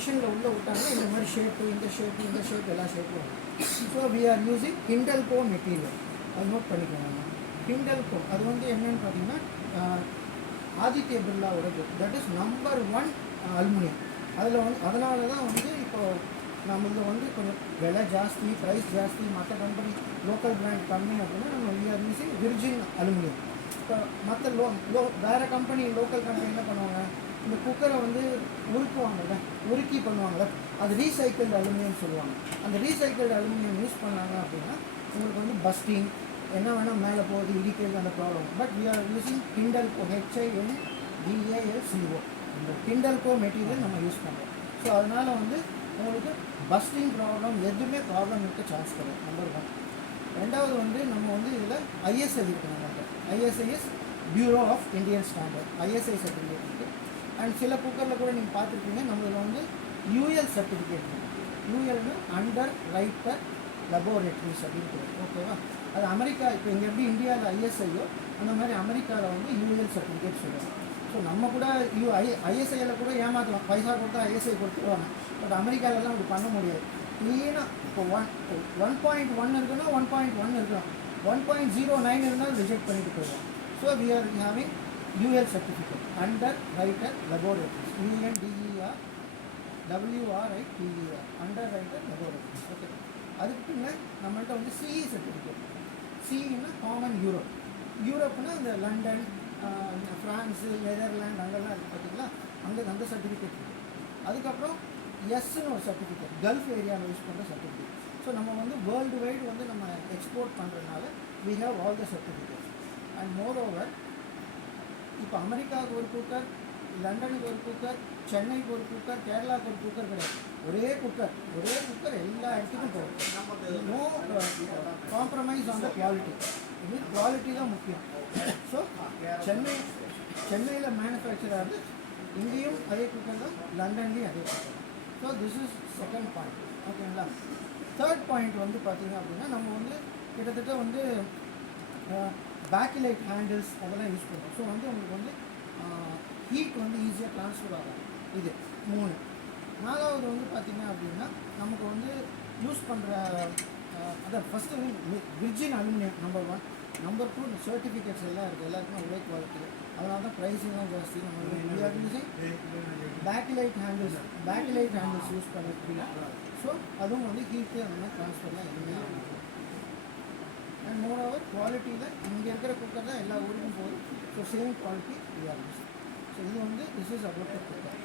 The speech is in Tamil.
மிஷினில் உள்ளே விட்டாங்கன்னா இந்த மாதிரி ஷேப்பு இந்த ஷேப் எல்லா ஷேப்பும் வரும். So we are using Hindalco material. அது நோட் பண்ணிக்கோங்க. ஹிண்டல்கோ அது வந்து என்னென்னு பார்த்தீங்கன்னா ஆதித்ய பிர்லாவோட புக், தட் இஸ் நம்பர் 1 அலுமினியம். அதில் வந்து அதனால தான் வந்து இப்போ நம்மளுக்கு வந்து கொஞ்சம் விலை ஜாஸ்தி, ப்ரைஸ் ஜாஸ்தி, மற்ற கம்பெனி லோக்கல் பிராண்ட் கம்மி அப்படின்னா நம்ம we are using virgin aluminium. இப்போ மற்ற வேறு கம்பெனி லோக்கல் கம்பெனி என்ன பண்ணுவாங்க, இந்த குக்கரை வந்து உருக்குவாங்கள்ல, உருக்கி பண்ணுவாங்கள்ல, அது ரீசைக்கிள்டு அலுமினியம் சொல்லுவாங்க. அந்த ரீசைக்கிள்டு அலுமினியம் யூஸ் பண்ணாங்க அப்படின்னா உங்களுக்கு வந்து பஸ்டிங் என்ன வேணால் மேலே போகுது, இடிக்கிறது, அந்த problem. But we are using Hindalco, HINDALCO, இந்த ஹிண்டல்கோ மெட்டீரியல் நம்ம யூஸ் பண்ணுறோம். ஸோ அதனால் வந்து உங்களுக்கு பஸ்டிங் ப்ராப்ளம் எதுவுமே ப்ராப்ளம் இருக்க சான்ஸ் கிடையாது. நம்பர் 1. ரெண்டாவது வந்து நம்ம வந்து இதில் ISI இருக்குது. நம்மகிட்ட ISIS bureau of Indian standard ISI certificate இருக்குது. அண்ட் சில குக்கரில் கூட நீங்கள் பார்த்துருப்பீங்க நம்மளுக்கு வந்து UL சர்டிஃபிகேட் இருக்குது. ULன்னு அண்டர் ரைட்டர் லெபோரேட்டரிஸ் அப்படின்னு இருக்குது. ஓகேவா? அது அமெரிக்கா, இப்போ இங்கே எப்படி இந்தியாவில் ISIயோ அந்த மாதிரி அமெரிக்காவில் வந்து UL சர்டிஃபிகேட் சொல்லுவாங்க. ஸோ நம்ம கூட ISIயில் கூட ஏமாற்றலாம், பைசா கொடுத்தா ISI கொடுத்துருவாங்க. பட் அமெரிக்காவிலலாம் அப்படி பண்ண முடியாது. க்ளீனாக இப்போ 1.1 இருக்குன்னா 1.1 இருக்கலாம், 1.09 இருந்தால் ரிஜெக்ட் பண்ணிட்டு போயிடுவோம். So we are having UL certificate under writer laboratories, UNDER WRITER, under writer laboratories. Okay. அதுக்கு பின்ன நம்மள்கிட்ட வந்து CE சர்டிஃபிகேட். CEன்னா காமன் யூரோப்னா இந்த லண்டன், ஃப்ரான்ஸு, நெதர்லாண்ட் அங்கெல்லாம் இருக்குது பார்த்தீங்களா, அங்கே அந்த சர்டிஃபிகேட் இருக்குது. அதுக்கப்புறம் எஸ்ன்னு ஒரு சர்டிஃபிகேட், கல்ஃப் ஏரியாவில் யூஸ் பண்ணுற சர்டிஃபிகேட். ஸோ நம்ம வந்து வேர்ல்டு வைடு வந்து நம்ம எக்ஸ்போர்ட் பண்ணுறதுனால we have all the certificates. And more இப்போ அமெரிக்காவுக்கு ஒரு குக்கர், லண்டனுக்கு ஒரு குக்கர், சென்னைக்கு ஒரு குக்கர், கேரளாவுக்கு ஒரு குக்கர் கிடையாது. ஒரே குக்கர் எல்லா இடத்துக்கும் போகும். No compromise on the quality. இது குவாலிட்டி தான் முக்கியம். ஸோ சென்னையில் மேனுஃபேக்சர் ஆகுது, இங்கேயும் அதே குக்கர் தான், லண்டன்லேயும் அதே cooker. So this is second point. ஓகேங்களா? தேர்ட் பாயிண்ட் வந்து பார்த்தீங்க அப்படின்னா நம்ம வந்து கிட்டத்தட்ட வந்து பேக்கிலைட் ஹேண்டில்ஸ் அதெல்லாம் யூஸ் பண்ணுறோம். ஸோ வந்து உங்களுக்கு வந்து ஹீட் வந்து ஈஸியாக ட்ரான்ஸ்ஃபர் ஆகும். இது 3. 4வது வந்து பார்த்திங்க அப்படின்னா நமக்கு வந்து யூஸ் பண்ணுற அதான் first Virgin aluminium number 1. Number 2 certificates எல்லாம் இருக்குது, எல்லாருக்குமே ஒரே குவாலிட்டி. அதனால தான் ப்ரைஸிங்லாம் ஜாஸ்தி. நம்ம யூஸிங் பேக்கிலைட் ஹேண்டில்ஸ் யூஸ் பண்ணிருக்கோம். ஸோ அதுவும் வந்து ஹீட்டு அந்த மாதிரி ட்ரான்ஸ்ஃபர்லாம் எதுவுமே ஆகும். அண்ட் மோர் ஓவர் குவாலிட்டியில் இங்கே இருக்கிற குக்கர் தான் எல்லா ஊருக்கும் போகுது. So same quality we are use. So இது வந்து this is about the cooker.